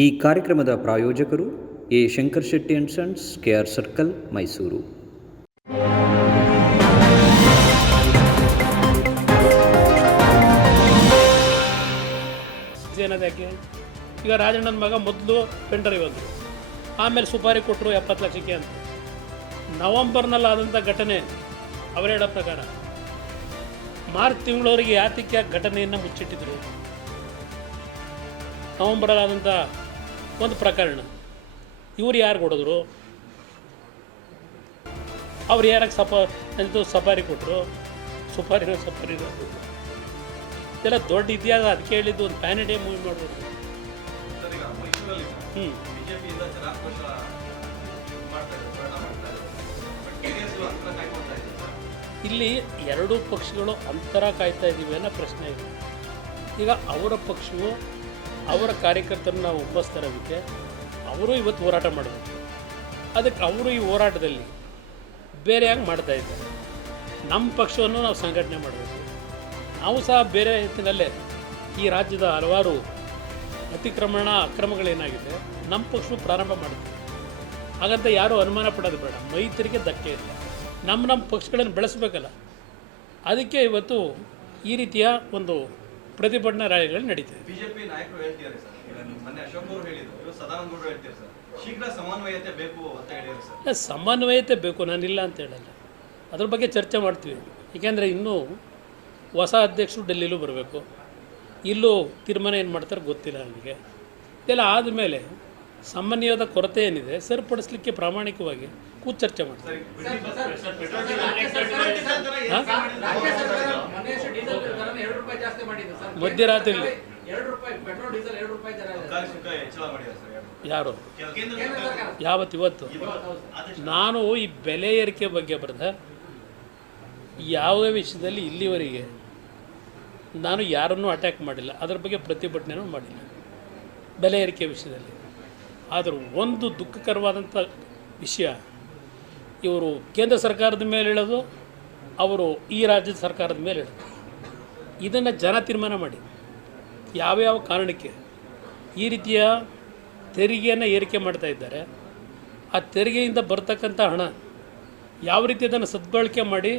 ಈ ಕಾರ್ಯಕ್ರಮದ ಪ್ರಾಯೋಜಕರು A Shankar Shetty and sons, K R circle, Mysuru. ಈಗ ರಾಜಣ್ಣನ ಮಗ ಮೊದಲು ಪೆಂಡರ್ ಬಂದರು ಆಮೇಲೆ ಸುಪಾರಿ ಕೊಟ್ಟರು ಎಪ್ಪತ್ತು ಲಕ್ಷಕ್ಕೆ ಅಂತ. ನವಂಬರ್ನಲ್ಲಿ ಆದಂಥ ಘಟನೆ ಅವರು ಹೇಳೋ ಪ್ರಕಾರ. ಮಾರ್ಚ್ ತಿಂಗಳವರೆಗೆ ಯಾತಕ್ಕೆ ಘಟನೆಯನ್ನು ಮುಚ್ಚಿಟ್ಟಿದ್ರು. ನವಂಬರಲ್ಲಿ ಆದಂಥ ಒಂದು ಪ್ರಕರಣ. ಇವ್ರು ಯಾರು ಕೊಡಿದ್ರು? ಅವ್ರು ಯಾರಕ್ಕೆ ಸಪ, ಇದು ಸಫಾರಿ ಕೊಟ್ಟರು ಸುಪಾರಿನೋ ಸಫಾರಿನೋ ಇದೆಲ್ಲ ದೊಡ್ಡ ಇತಿಹಾಸ ಅದಕ್ಕೆ ಕೇಳಿದ್ದು ಒಂದು ಪ್ಯಾನ್ ಇಂಡಿಯಾ ಮೂವಿ ಮಾಡ್ಬೋದು ಹ್ಞೂ ಇಲ್ಲಿ ಎರಡೂ ಪಕ್ಷಗಳು ಅಂತರ ಕಾಯ್ತಾ ಇದ್ದೀವಿ ಅನ್ನೋ ಪ್ರಶ್ನೆ ಇದೆ. ಈಗ ಅವರ ಪಕ್ಷವು ಅವರ ಕಾರ್ಯಕರ್ತರನ್ನ ನಾವು ಒಪ್ಪಿಸ್ತರೋದಕ್ಕೆ ಅವರು ಇವತ್ತು ಹೋರಾಟ ಮಾಡಬೇಕು ಅದಕ್ಕೆ ಅವರು ಈ ಹೋರಾಟದಲ್ಲಿ ಹಾಗೆ ಮಾಡ್ತಾ ಇದ್ದಾರೆ. ನಮ್ಮ ಪಕ್ಷವನ್ನು ನಾವು ಸಂಘಟನೆ ಮಾಡಬೇಕು. ನಾವು ಸಹ ಬೇರೆ ರೀತಿಯಲ್ಲೇ ಈ ರಾಜ್ಯದ ಹಲವಾರು ಅತಿಕ್ರಮಣ ಅಕ್ರಮಗಳೇನಾಗಿದೆ, ನಮ್ಮ ಪಕ್ಷವು ಪ್ರಾರಂಭ ಮಾಡುತ್ತೆ ಹಾಗಂತ ಯಾರೂ ಅನುಮಾನ ಪಡೋದು ಬೇಡ. ಮೈತ್ರಿಗೆ ಧಕ್ಕೆ ಇಲ್ಲ. ನಮ್ಮ ನಮ್ಮ ಪಕ್ಷಗಳನ್ನು ಬೆಳೆಸಬೇಕಲ್ಲ. ಅದಕ್ಕೆ ಇವತ್ತು ಈ ರೀತಿಯ ಒಂದು ಪ್ರತಿಭಟನಾ ರ್ಯಾಲಿಗಳು ನಡೀತಿದೆ. ಬಿಜೆಪಿ ನಾಯಕರು ಹೇಳ್ತಿದ್ದಾರೆ ಸರ್. ಈಗ ಮೊನ್ನೆ ಅಶೋಕ್ ಅವರು ಹೇಳಿದ್ರು. ಇವತ್ತು ಸದಾನಂದ ಗೌಡರು ಹೇಳ್ತಾರೆ ಸರ್. ಶೀಘ್ರ ಸಮನ್ವಯತೆ ಬೇಕು ಅಂತ ಹೇಳಿದ್ದಾರೆ ಸರ್. ಇಲ್ಲ, ಸಮನ್ವಯತೆ ಬೇಕು ನಾನಿಲ್ಲ ಅಂತ ಹೇಳಲ್ಲ. ಅದ್ರ ಬಗ್ಗೆ ಚರ್ಚೆ ಮಾಡ್ತೀವಿ. ಏಕೆಂದರೆ ಇನ್ನೂ ಹೊಸ ಅಧ್ಯಕ್ಷರು ಡೆಲ್ಲಿಲೂ ಬರಬೇಕು. ಇಲ್ಲೂ ತೀರ್ಮಾನ ಏನು ಮಾಡ್ತಾರೆ ಗೊತ್ತಿಲ್ಲ ನನಗೆ ಇದೆಲ್ಲ ಆದಮೇಲೆ ಸಮನ್ವಯದ ಕೊರತೆ ಏನಿದೆ ಸರಿಪಡಿಸ್ಲಿಕ್ಕೆ ಪ್ರಾಮಾಣಿಕವಾಗಿ ಕೂತ್ ಚರ್ಚೆ ಮಾಡ್ತಾರೆ ಸರ್ ಯಾರು ಯಾವತ್ತು ಇವತ್ತು ನಾನು ಈ ಬೆಲೆ ಏರಿಕೆ ಬಗ್ಗೆ ಬರೆದ ಯಾವುದೇ ವಿಷಯದಲ್ಲಿ ಇಲ್ಲಿವರೆಗೆ ನಾನು ಯಾರನ್ನೂ ಅಟ್ಯಾಕ್ ಮಾಡಿಲ್ಲ ಅದರ ಬಗ್ಗೆ ಪ್ರತಿಭಟನೆನೂ ಮಾಡಿಲ್ಲ ಬೆಲೆ ಏರಿಕೆ ವಿಷಯದಲ್ಲಿ ಆದರೂ ಒಂದು ದುಃಖಕರವಾದಂಥ ವಿಷಯ, ಇವರು ಕೇಂದ್ರ ಸರ್ಕಾರದ ಮೇಲೆ ಹೇಳೋದು ಅವರು ಈ ರಾಜ್ಯದ ಸರ್ಕಾರದ ಮೇಲೆ ಹೇಳೋದು ಇದನ್ನು ಜನ ತೀರ್ಮಾನ ಮಾಡಿ. ಯಾವ್ಯಾವ ಕಾರಣಕ್ಕೆ? ಈ ರೀತಿಯ ತೆರಿಗೆಯನ್ನು ಏರಿಕೆ ಮಾಡ್ತಾ ಇದ್ದಾರೆ. ಆ ತೆರಿಗೆಯಿಂದ ಬರ್ತಕ್ಕಂಥ ಹಣ ಯಾವ ರೀತಿ ಅದನ್ನು ಸದ್ಬಳಕೆ ಮಾಡಿ,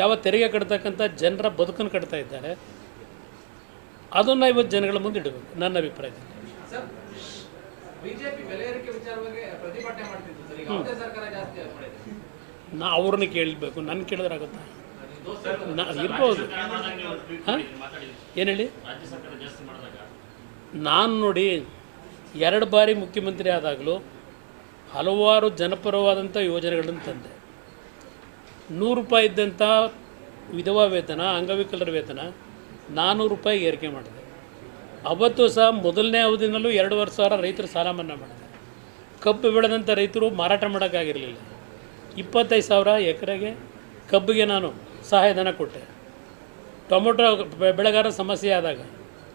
ಯಾವ ತೆರಿಗೆ ಕಟ್ತಕ್ಕಂಥ ಜನರ ಬದುಕನ್ನು ಕಟ್ತಾ ಇದ್ದಾರೆ, ಅದನ್ನು ಇವತ್ತು ಜನಗಳ ಮುಂದೆ ಇಡಬೇಕು, ನನ್ನ ಅಭಿಪ್ರಾಯದಲ್ಲಿ. ಬಿಜೆಪಿ ಬೆಲೆ ಏರಿಕೆ ವಿಚಾರವಾಗಿ ಪ್ರತಿಭಟನೆ ಮಾಡ್ತಿತ್ತು ಸರ್. ಈಗ ಯಾವುದೇ ಸರ್ಕಾರ ಜಾಸ್ತಿ ಮಾಡಿದೆ ನಾ ಅವ್ರನ್ನ ಕೇಳಬೇಕು ನನ್ನ ಕೇಳಿದ್ರಾಗುತ್ತಾ ನಾ ಇರ್ಬೋದು. ಹಾಂ? ಏನು ಹೇಳಿ? ನಾನು ನೋಡಿ ಎರಡು ಬಾರಿ ಮುಖ್ಯಮಂತ್ರಿ ಆದಾಗಲೂ ಹಲವಾರು ಜನಪರವಾದಂಥ ಯೋಜನೆಗಳನ್ನು ತಂದೆ. ನೂರು ರೂಪಾಯಿ ಇದ್ದಂಥ ವಿಧವಾ ವೇತನ ಅಂಗವಿಕಲರ ವೇತನ ನಾನ್ನೂರು ರೂಪಾಯಿ ಏರಿಕೆ ಮಾಡಿದೆ. ಅವತ್ತು ಸಹ ಮೊದಲನೇ ಅವಧಿನಲ್ಲೂ ಎರಡೂವರೆ ಸಾವಿರ ರೈತರು ಸಾಲ ಮನ್ನಾ ಮಾಡಿದೆ ಕಬ್ಬು ಬೆಳೆದಂಥ ರೈತರು ಮಾರಾಟ ಮಾಡೋಕ್ಕಾಗಿರಲಿಲ್ಲ. ಇಪ್ಪತ್ತೈದು ಸಾವಿರ ಎಕರೆಗೆ ಕಬ್ಬಿಗೆ ನಾನು ಸಹಾಯಧನ ಕೊಟ್ಟೆ. ಟೊಮೊಟೊ ಬೆಳೆಗಾರ ಸಮಸ್ಯೆ ಆದಾಗ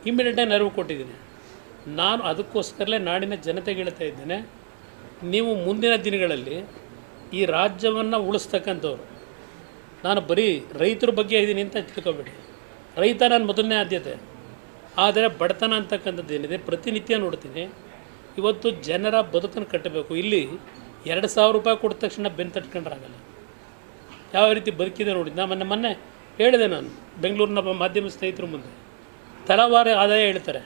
ಇಮ್ಮಿಡಿಯೇಟಾಗಿ ನೆರವು ಕೊಟ್ಟಿದ್ದೀನಿ. ನಾನು ಅದಕ್ಕೋಸ್ಕರಲೇ ನಾಡಿನ ಜನತೆಗೆ ಹೇಳ್ತಾ ಇದ್ದೇನೆ, ನೀವು ಮುಂದಿನ ದಿನಗಳಲ್ಲಿ ಈ ರಾಜ್ಯವನ್ನು ಉಳಿಸ್ತಕ್ಕಂಥವ್ರು. ನಾನು ಬರೀ ರೈತರ ಬಗ್ಗೆ ಇದ್ದೀನಿ ಅಂತ ತಿಳ್ಕೊಬೇಡಿ. ರೈತ ನನ್ನ ಮೊದಲನೇ ಆದ್ಯತೆ. ಆದರೆ ಬಡತನ ಅಂತಕ್ಕಂಥದ್ದು ಏನಿದೆ? ಪ್ರತಿನಿತ್ಯ ನೋಡ್ತೀನಿ. ಇವತ್ತು ಜನರ ಬದುಕನ್ನು ಕಟ್ಟಬೇಕು. ಇಲ್ಲಿ ಎರಡು ಸಾವಿರ ರೂಪಾಯಿ ಕೊಟ್ಟ ತಕ್ಷಣ ಬೆನ್ನು ತಟ್ಕೊಂಡ್ರಾಗಲ್ಲ. ಯಾವ ರೀತಿ ಬದುಕಿದೆ ನೋಡಿ. ನಾ ಮೊನ್ನೆ ಮೊನ್ನೆ ಹೇಳಿದೆ ನಾನು, ಬೆಂಗಳೂರಿನ ಮಾಧ್ಯಮ ಸ್ನೇಹಿತರ ಮುಂದೆ. ತಲವಾರು ಆದಾಯ ಹೇಳ್ತಾರೆ.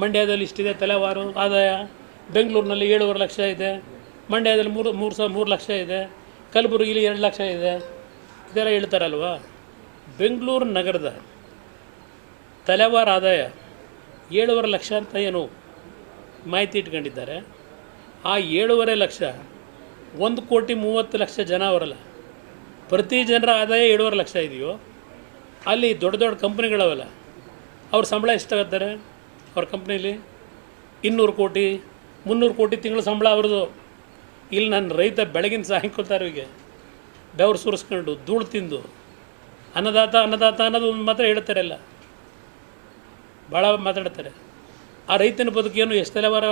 ಮಂಡ್ಯದಲ್ಲಿ ಇಷ್ಟಿದೆ ತಲೆವಾರು ಆದಾಯ. ಬೆಂಗಳೂರಿನಲ್ಲಿ ಏಳುವರೆ ಲಕ್ಷ ಇದೆ. ಮಂಡ್ಯದಲ್ಲಿ ಮೂರು ಮೂರು ಸಾವಿರ ಮೂರು ಲಕ್ಷ ಇದೆ. ಕಲಬುರಗಿಲಿ ಎರಡು ಲಕ್ಷ ಇದೆ. ಇದೆಲ್ಲ ಹೇಳ್ತಾರಲ್ವ? ಬೆಂಗಳೂರು ನಗರದ ತಲೆವಾರ ಆದಾಯ ಏಳುವರೆ ಲಕ್ಷ ಅಂತ ಏನು ಮಾಹಿತಿ ಇಟ್ಕೊಂಡಿದ್ದಾರೆ. ಆ ಏಳುವರೆ ಲಕ್ಷ ಒಂದು ಕೋಟಿ ಮೂವತ್ತು ಲಕ್ಷ ಜನ ಅವರಲ್ಲ. ಪ್ರತಿ ಜನರ ಆದಾಯ ಏಳುವರೆ ಲಕ್ಷ ಇದೆಯೋ, ಅಲ್ಲಿ ದೊಡ್ಡ ದೊಡ್ಡ ಕಂಪ್ನಿಗಳವಲ್ಲ, ಅವ್ರ ಸಂಬಳ ಎಷ್ಟಾಗತ್ತಾರೆ ಅವ್ರ ಕಂಪ್ನೀಲಿ ಇನ್ನೂರು ಕೋಟಿ, ಮುನ್ನೂರು ಕೋಟಿ ತಿಂಗಳು ಸಂಬಳ ಅವ್ರದ್ದು. ಇಲ್ಲಿ ನನ್ನ ರೈತ ಬೆಳಗಿನ ಸಾಯಂಕಾಲದವರೆಗೆ ಬೆವರು ಸುರಿಸ್ಕೊಂಡು ಧೂಳು ತಿಂದು, ಅನ್ನದಾತ ಅನ್ನದಾತ ಅನ್ನೋದು ಮಾತ್ರ ಹೇಳ್ತಾರೆ ಎಲ್ಲ. ಭಾಳ ಮಾತಾಡ್ತಾರೆ. ಆ ರೈತನ ಬದುಕೇನು ಎಷ್ಟೆಲ್ಲವರ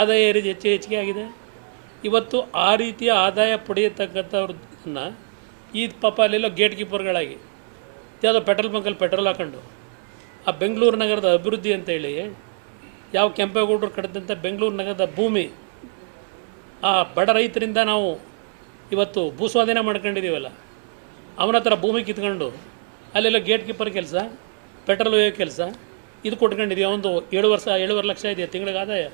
ಆದಾಯ ಏರಿದೆ, ಹೆಚ್ಚು ಹೆಚ್ಚಿಗೆ ಆಗಿದೆ? ಇವತ್ತು ಆ ರೀತಿಯ ಆದಾಯ ಪಡೆಯತಕ್ಕಂಥವ್ರನ್ನ ಈ ಪಾಪ ಅಲ್ಲೆಲ್ಲೋ ಗೇಟ್ ಕೀಪರ್ಗಳಾಗಿ ಯಾವುದೋ ಪೆಟ್ರೋಲ್ ಬಂಕಲ್ಲಿ ಪೆಟ್ರೋಲ್ ಹಾಕೊಂಡು, ಆ ಬೆಂಗಳೂರು ನಗರದ ಅಭಿವೃದ್ಧಿ ಅಂತೇಳಿ ಯಾವ ಕೆಂಪೇಗೌಡರು ಕಡಿದಂಥ ಬೆಂಗಳೂರು ನಗರದ ಭೂಮಿ, ಆ ಬಡ ರೈತರಿಂದ ನಾವು ಇವತ್ತು ಭೂ ಸ್ವಾಧೀನ ಮಾಡ್ಕೊಂಡಿದ್ದೀವಲ್ಲ, ಅವನ ಹತ್ರ ಭೂಮಿ ಕಿತ್ಕೊಂಡು, ಅಲ್ಲೆಲ್ಲ ಗೇಟ್ ಕೀಪರ್ ಕೆಲಸ, ಪೆಟ್ರೋಲ್ ಒಯ್ಯೋ ಕೆಲಸ ಇದು ಕೊಟ್ಕೊಂಡಿದೀವಿ ಒಂದು ಏಳು ವರ್ಷ ಏಳುವರೆ ಲಕ್ಷ ಇದೆ. ತಿಂಗಳಿಗೆ ಆದಾಯ